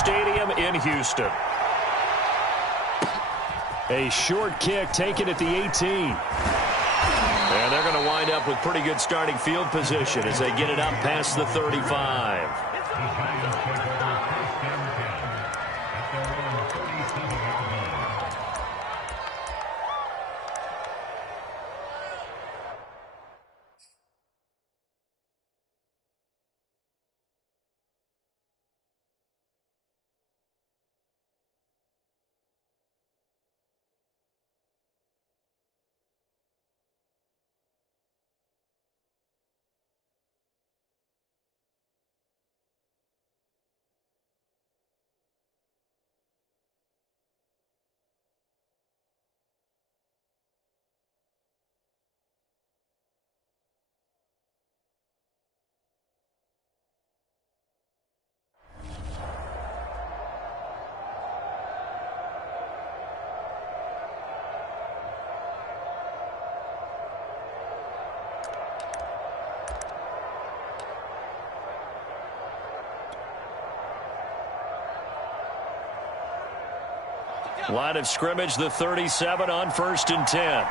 Stadium in Houston. A short kick taken at the 18. And they're going to wind up with pretty good starting field position as they get it up past the 35. Line of scrimmage, the 37 on 1st and 10.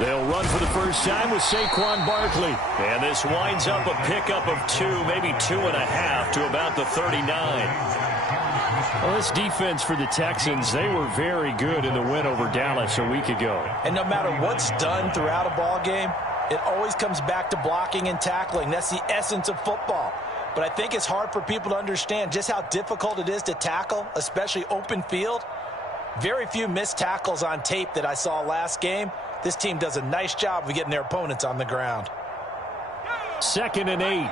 They'll run for the first time with Saquon Barkley. And this winds up a pickup of 2, maybe 2.5 to about the 39. Well, this defense for the Texans, they were very good in the win over Dallas a week ago. And no matter what's done throughout a ball game, it always comes back to blocking and tackling. That's the essence of football. But I think it's hard for people to understand just how difficult it is to tackle, especially open field. Very few missed tackles on tape that I saw last game. This team does a nice job of getting their opponents on the ground. 2nd and 8.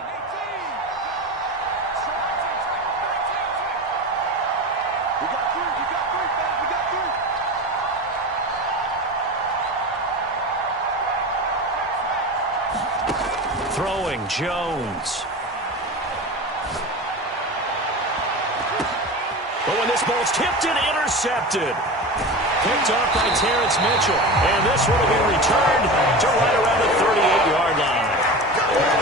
Throwing Jones. But when this ball's tipped and intercepted. Picked off by Terrence Mitchell. And this one will be returned to right around the 38-yard line.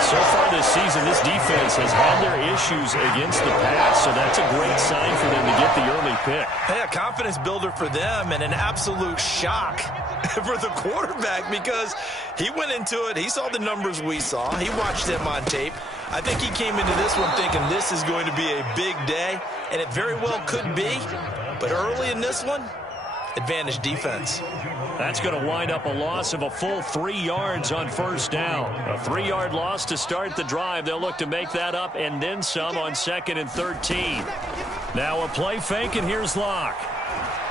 So far this season, this defense has had their issues against the pass, so that's a great sign for them to get the early pick. Yeah, confidence builder for them and an absolute shock for the quarterback because he went into it. He saw the numbers we saw. He watched them on tape. I think he came into this one thinking this is going to be a big day, and it very well could be. But early in this one, advantage defense. That's going to wind up a loss of a full 3 yards on 1st down. A 3-yard loss to start the drive. They'll look to make that up and then some on 2nd and 13. Now a play fake, and here's Locke.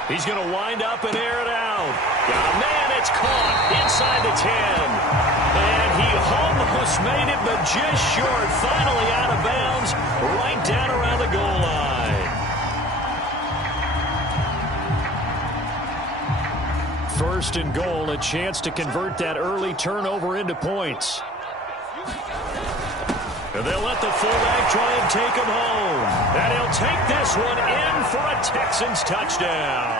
He's going to wind up and air it out. Got a man, it's caught inside the 10. And he almost made it, but just short. Finally out of bounds, right down around the goal line. First and goal, a chance to convert that early turnover into points. And they'll let the fullback try and take him home. And he'll take this one in for a Texans touchdown.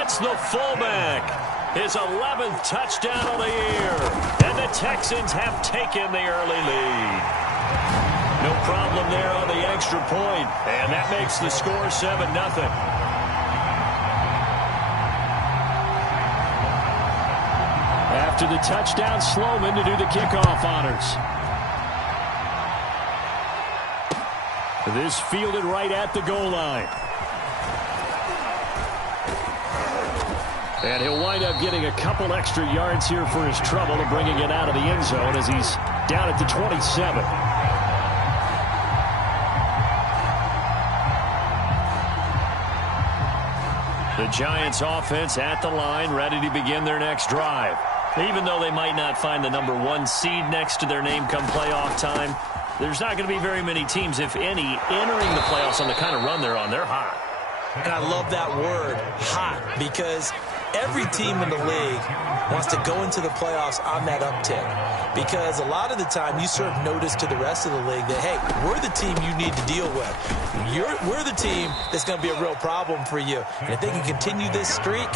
It's the fullback. His 11th touchdown of the year. And the Texans have taken the early lead. No problem there on the extra point. And that makes the score 7-0. After the touchdown, Sloman to do the kickoff honors. This fielded right at the goal line. And he'll wind up getting a couple extra yards here for his trouble and bringing it out of the end zone as he's down at the 27. The Giants offense at the line, ready to begin their next drive. Even though they might not find the number 1 seed next to their name come playoff time, there's not going to be very many teams, if any, entering the playoffs on the kind of run they're on. They're hot. And I love that word, hot, because every team in the league wants to go into the playoffs on that uptick. Because a lot of the time you serve notice to the rest of the league that, hey, we're the team you need to deal with. We're the team that's going to be a real problem for you. And if they can continue this streak,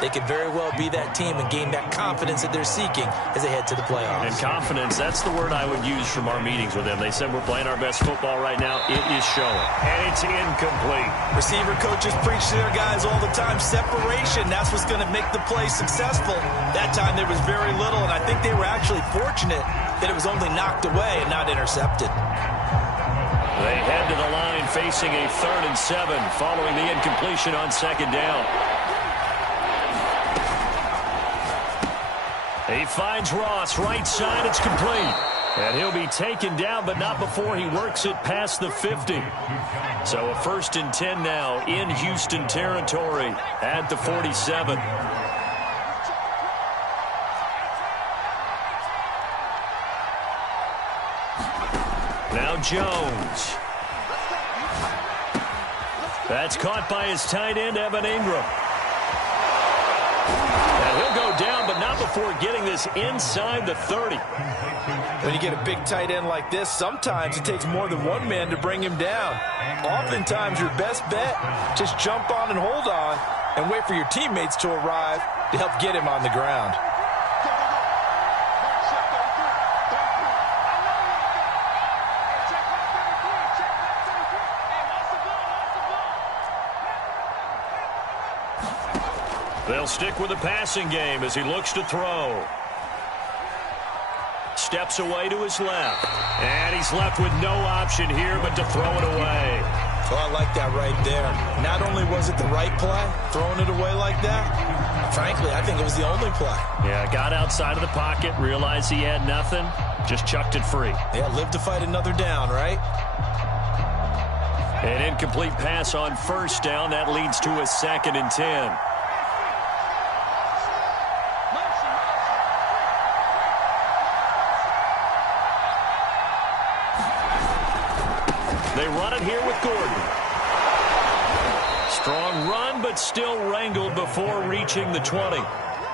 they could very well be that team and gain that confidence that they're seeking as they head to the playoffs. And confidence, that's the word I would use from our meetings with them. They said we're playing our best football right now. It is showing. And it's incomplete. Receiver coaches preach to their guys all the time. Separation, that's what's going to make the play successful. That time there was very little, and I think they were actually fortunate that it was only knocked away and not intercepted. They head to the line facing a 3rd and 7 following the incompletion on 2nd down. He finds Ross, right side, it's complete. And he'll be taken down, but not before he works it past the 50. So a 1st and 10 now in Houston territory at the 47. Now Jones. That's caught by his tight end, Evan Ingram. And he'll go down, but not before getting this inside the 30. When you get a big tight end like this, sometimes it takes more than one man to bring him down. Oftentimes, your best bet, just jump on and hold on and wait for your teammates to arrive to help get him on the ground. They'll stick with the passing game as he looks to throw. Steps away to his left. And he's left with no option here but to throw it away. Oh, I like that right there. Not only was it the right play, throwing it away like that, frankly, I think it was the only play. Yeah, got outside of the pocket, realized he had nothing, just chucked it free. Yeah, live to fight another down, right? An incomplete pass on 1st down. That leads to a 2nd and 10. They run it here with Gordon. Strong run, but still wrangled before reaching the 20.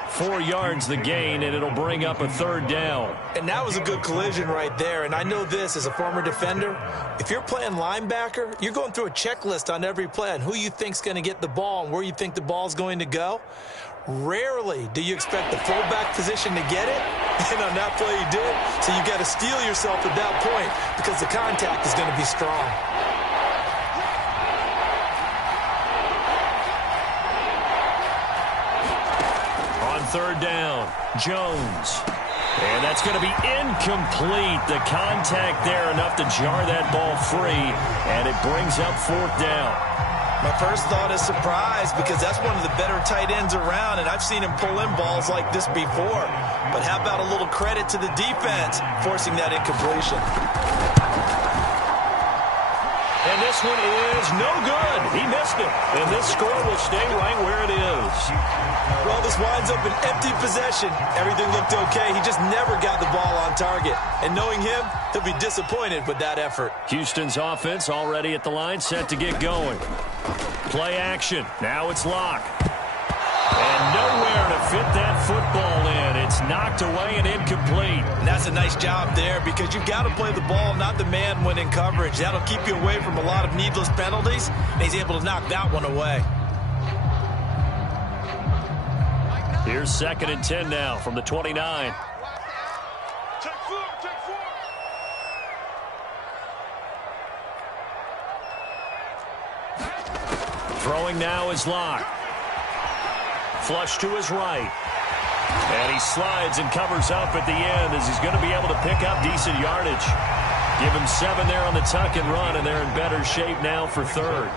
4 yards the gain, and it'll bring up a 3rd down. And that was a good collision right there. And I know this as a former defender. If you're playing linebacker, you're going through a checklist on every play on who you think's going to get the ball and where you think the ball's going to go. Rarely do you expect the fullback position to get it, and on that play you did. So you got to steel yourself at that point because the contact is going to be strong. On 3rd down, Jones. And that's going to be incomplete. The contact there enough to jar that ball free, and it brings up 4th down. My first thought is surprise because that's one of the better tight ends around, and I've seen him pull in balls like this before. But how about a little credit to the defense forcing that incompletion? And this one is no good. He missed it. And this score will stay right where it is. Well, this winds up an empty possession. Everything looked okay. He just never got the ball on target. And knowing him, he'll be disappointed with that effort. Houston's offense already at the line, set to get going. Play action. Now it's Locke. And nowhere to fit that football in. It's knocked away and incomplete. And that's a nice job there because you've got to play the ball, not the man when in coverage. That'll keep you away from a lot of needless penalties, and he's able to knock that one away. Here's 2nd and 10 now from the 29. Throwing now is Locke. Flush to his right. And he slides and covers up at the end as he's going to be able to pick up decent yardage. Give him 7 there on the tuck and run, and they're in better shape now for 3rd.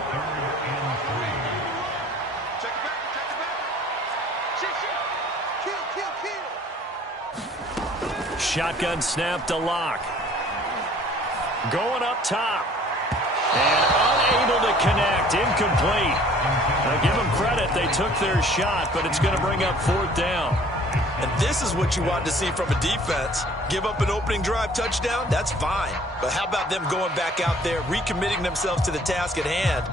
Shotgun snap to Locke. Going up top. And unable to connect. Incomplete. Now give them credit. They took their shot, but it's going to bring up 4th down. And this is what you want to see from a defense. Give up an opening drive touchdown, that's fine. But how about them going back out there, recommitting themselves to the task at hand,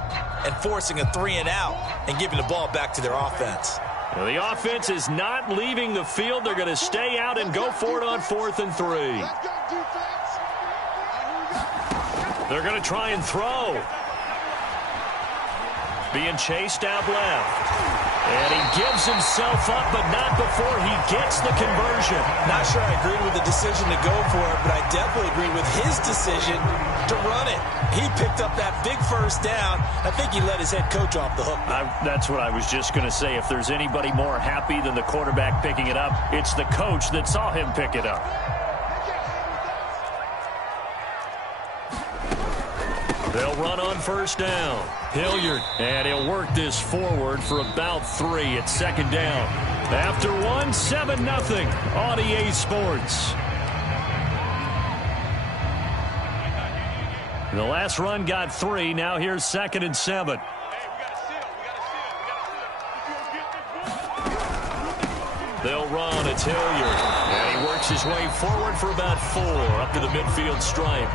and forcing a 3 and out and giving the ball back to their offense? Now, the offense is not leaving the field. They're going to stay out and go for it on 4th and 3. They're going to try and throw. Being chased out left. And he gives himself up, but not before he gets the conversion. Not sure I agreed with the decision to go for it, but I definitely agree with his decision to run it. He picked up that big first down. I think he let his head coach off the hook. That's what I was just going to say. If there's anybody more happy than the quarterback picking it up, it's the coach that saw him pick it up. They'll run on first down. Hilliard, and he'll work this forward for about 3 at second down. After 1, 7-0 on EA Sports. The last run got 3. Now here's 2nd and 7. They'll run. It's Hilliard. And he works his way forward for about 4 up to the midfield stripe.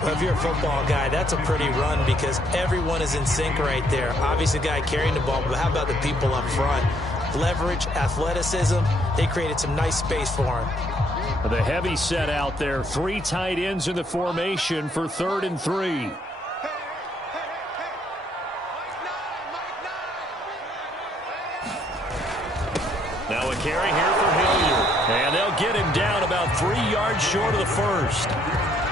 Well, if you're a football guy, that's a pretty run because everyone is in sync right there. Obviously, the guy carrying the ball, but how about the people up front? Leverage, athleticism, they created some nice space for him. The heavy set out there. 3 tight ends in the formation for 3rd and 3. Now a carry here for Hilliard. And they'll get him down about 3 yards short of the first.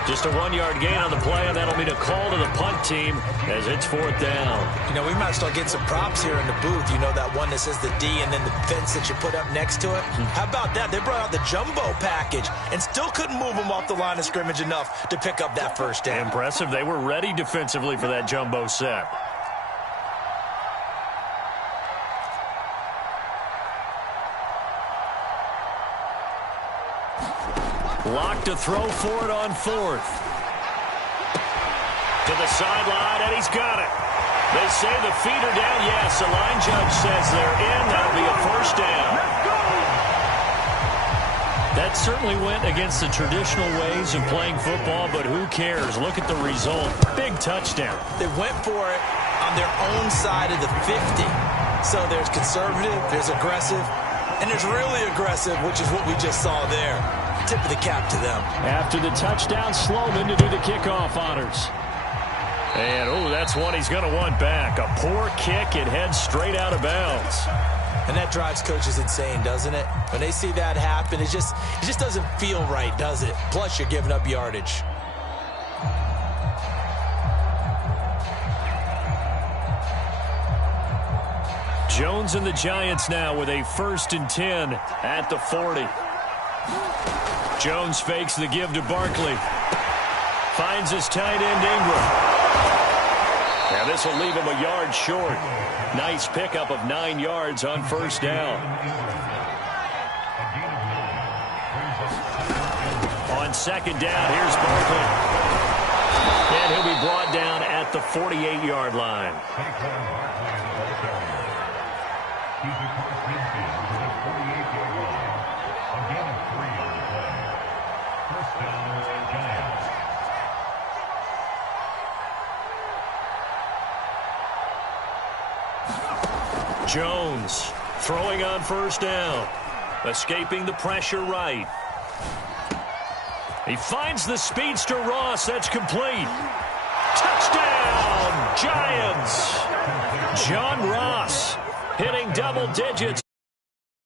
Just a 1-yard gain on the play, and that'll mean a call to the punt team as it's 4th down. You know, we might start getting some props here in the booth. You know, that one that says the D and then the fence that you put up next to it? How about that? They brought out the jumbo package and still couldn't move them off the line of scrimmage enough to pick up that first down. Impressive. They were ready defensively for that jumbo set. Lock to throw for it on 4th. To the sideline, and he's got it. They say the feet are down. Yes, the line judge says they're in. That'll be a first down. That certainly went against the traditional ways of playing football, but who cares? Look at the result. Big touchdown. They went for it on their own side of the 50. So there's conservative, there's aggressive, and there's really aggressive, which is what we just saw there. Tip of the cap to them. After the touchdown, Sloman to do the kickoff honors. And, oh, that's one he's going to want back. A poor kick. It heads straight out of bounds. And that drives coaches insane, doesn't it? When they see that happen, it just doesn't feel right, does it? Plus, you're giving up yardage. Jones and the Giants now with a 1st and 10 at the 40. Jones fakes the give to Barkley. Finds his tight end Ingram. And this will leave him a yard short. Nice pickup of 9 yards on first down. On second down, here's Barkley. And he'll be brought down at the 48-yard line. Jones throwing on first down. Escaping the pressure right. He finds the speedster Ross. That's complete. Touchdown, Giants. John Ross hitting double digits.